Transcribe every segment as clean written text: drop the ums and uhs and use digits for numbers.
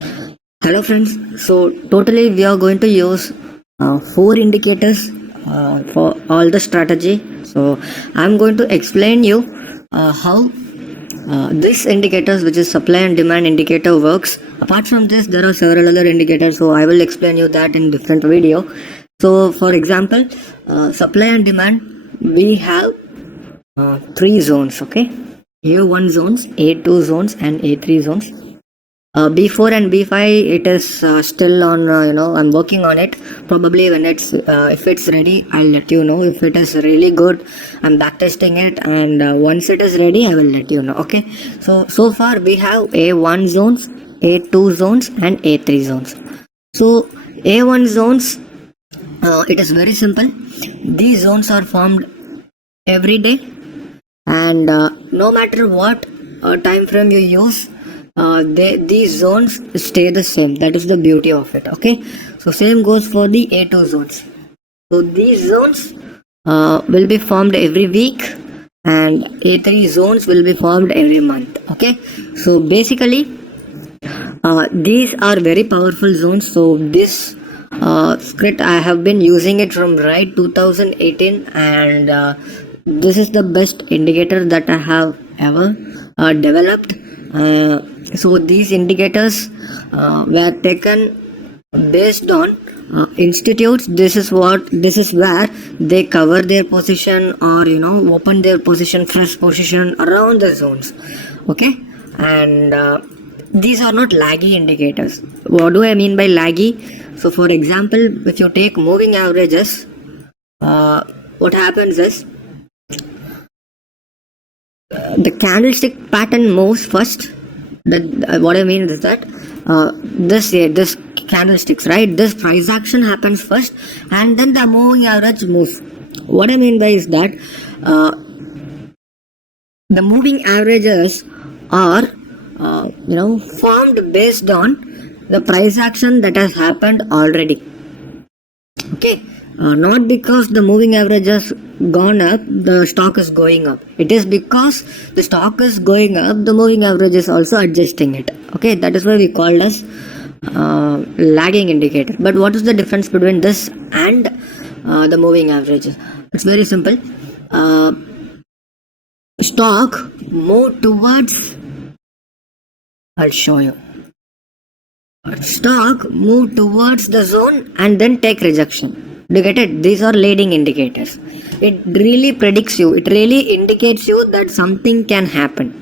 Hello friends, so totally we are going to use four indicators for all the strategy. So I'm going to explain you how this indicators, which is supply and demand indicator, works. Apart from this, there are several other indicators, so I will explain you that in different video. So for example, supply and demand, we have three zones. Okay, A1 zones, A2 zones, and A3 zones. B4 and B5, it is still on, I'm working on it. Probably when if it's ready, I'll let you know. If it is really good, I'm backtesting it, and once it is ready, I will let you know. Okay, so far we have A1 zones, A2 zones, and A3 zones. So A1 zones, it is very simple. These zones are formed every day, and no matter what time frame you use, these zones stay the same. That is the beauty of it. Okay, so same goes for the A2 zones. So these zones will be formed every week, and A3 zones will be formed every month. Okay, so basically these are very powerful zones. So this script, I have been using it from right 2018, and this is the best indicator that I have ever developed. So these indicators were taken based on institutes. This is where they cover their position, or open their position, fresh position around the zones. Okay, and these are not laggy indicators. What do I mean by laggy? So for example, if you take moving averages, what happens is the candlestick pattern moves first. What I mean is that this candlesticks, right? This price action happens first, and then the moving average moves. What I mean by is that the moving averages are formed based on the price action that has happened already. Okay, not because the moving average has gone up, the stock is going up. It is because the stock is going up, the moving average is also adjusting it. Okay, that is why we called as lagging indicator. But what is the difference between this and the moving average? It's very simple. Stock move towards, I'll show you. Stock move towards the zone and then take rejection. Do you get it? These are leading indicators. It really predicts you. It really indicates you that something can happen.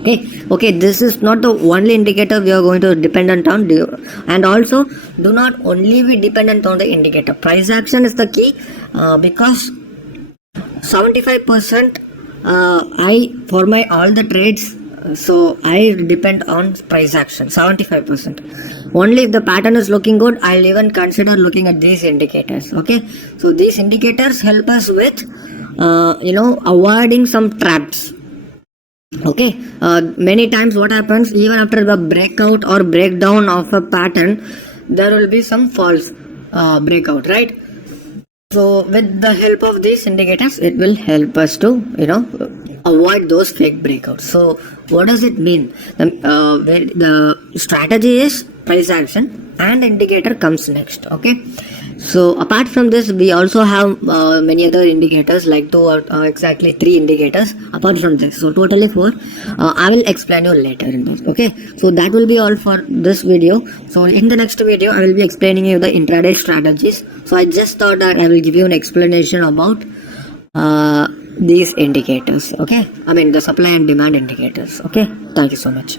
Okay. This is not the only indicator we are going to dependent on. And also, do not only be dependent on the indicator. Price action is the key, because 75% for my all the trades. So I depend on price action 75%. Only if the pattern is looking good, I'll even consider looking at these indicators. Okay, so these indicators help us with avoiding some traps. Okay, many times what happens, even after the breakout or breakdown of a pattern, there will be some false breakout, right? So with the help of these indicators, it will help us to avoid those fake breakouts. So what does it mean? The strategy is price action, and indicator comes next. Okay, so apart from this, we also have many other indicators, like two or exactly three indicators apart from this. So totally four. I will explain you later in this. Okay, so that will be all for this video. So in the next video, I will be explaining you the intraday strategies. So I just thought that I will give you an explanation about these indicators. Okay, I mean the supply and demand indicators. Okay, thank you so much.